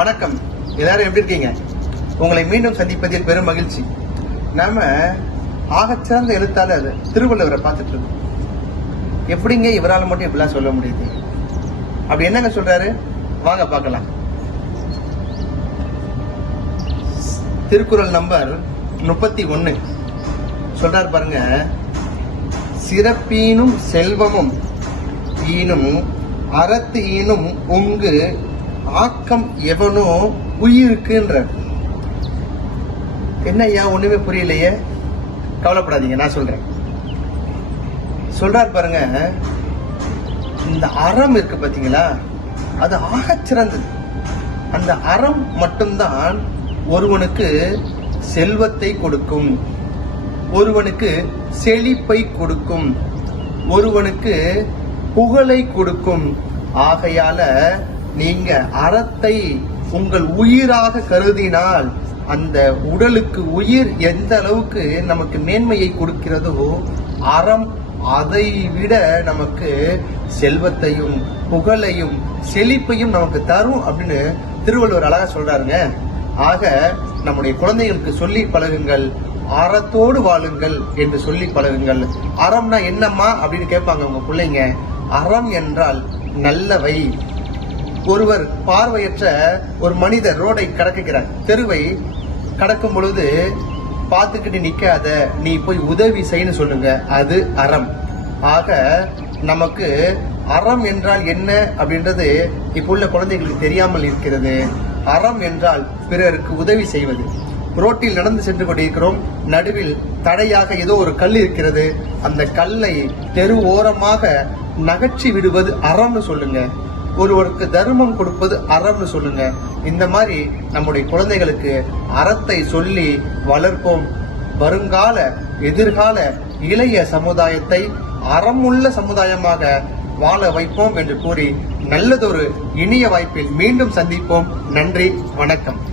வணக்கம். எல்லாரும் எப்படி இருக்கீங்க? உங்களை மீண்டும் சந்திப்பதில் பெரும் மகிழ்ச்சி. நாம ஆகச்சிறந்த எழுத்தாளர் திருவள்ளுவரை பார்த்துட்டு இருக்கோம். எப்படிங்க இவரால் மட்டும் இப்படிலாம் சொல்ல முடியுது? அப்படி என்னங்க சொல்றாரு? வாங்க பார்க்கலாம். திருக்குறள் நம்பர் முப்பத்தி ஒன்று சொல்றாரு பாருங்க சிறப்பீனும் செல்வமும் ஈனும் அறத்து ஈனும் உங்கு ஆக்கம் எவனோ உயிருக்குன்ற. என்ன ஐயா ஒண்ணுமே புரியலையே? கவலைப்படாதீங்க நான் சொல்றேன். சொல்றாரு பாருங்க இந்த அறம் இருக்கு பாத்தீங்களா? அது ஆக சிறந்தது. அந்த அறம் மட்டும்தான் ஒருவனுக்கு செல்வத்தை கொடுக்கும். ஒருவனுக்கு செழிப்பை கொடுக்கும். ஒருவனுக்கு புகழை கொடுக்கும். ஆகையால நீங்க அறத்தை உங்கள் உயிராக கருதினால் அந்த உடலுக்கு உயிர் எந்த அளவுக்கு நமக்கு மேன்மையை கொடுக்கிறதோ அறம் அதை விட நமக்கு செல்வத்தையும் புகழையும் செழிப்பையும் நமக்கு தரும் அப்படின்னு திருவள்ளுவர் அழகா சொல்றாருங்க. ஆக நம்முடைய குழந்தைகளுக்கு சொல்லி பழகுங்கள் அறத்தோடு வாழுங்கள் என்று சொல்லி பழகுங்கள். அறம்னா என்னம்மா அப்படின்னு கேட்பாங்க உங்க பிள்ளைங்க. அறம் என்றால் நல்லவை. ஒருவர் பார்வையற்ற ஒரு மனிதர் ரோடை கடக்குகிறார். தெருவை கடக்கும் பொழுது பார்த்துக்கிட்டு நிற்காத நீ போய் உதவி செய்யன்னு சொல்லுங்க. அது அறம். ஆக நமக்கு அறம் என்றால் என்ன அப்படின்றது இப்போ உள்ள குழந்தைகளுக்கு தெரியாமல் இருக்கிறது. அறம் என்றால் பிறருக்கு உதவி செய்வது. ரோட்டில் நடந்து சென்று கொண்டிருக்கிறோம். நடுவில் தடையாக ஏதோ ஒரு கல் இருக்கிறது. அந்த கல்லை தெரு ஓரமாக நகர்ச்சி விடுவது அறம்னு சொல்லுங்க. ஒருவருக்கு தர்மம் கொடுப்பது அறம்னு சொல்லுங்க. இந்த மாதிரி நம்முடைய குழந்தைகளுக்கு அறத்தை சொல்லி வளர்ப்போம். வருங்கால எதிர்கால இளைய சமுதாயத்தை அறமுள்ள சமுதாயமாக வாழ வைப்போம் என்று கூறி நல்லதொரு இனிய வாய்ப்பில் மீண்டும் சந்திப்போம். நன்றி வணக்கம்.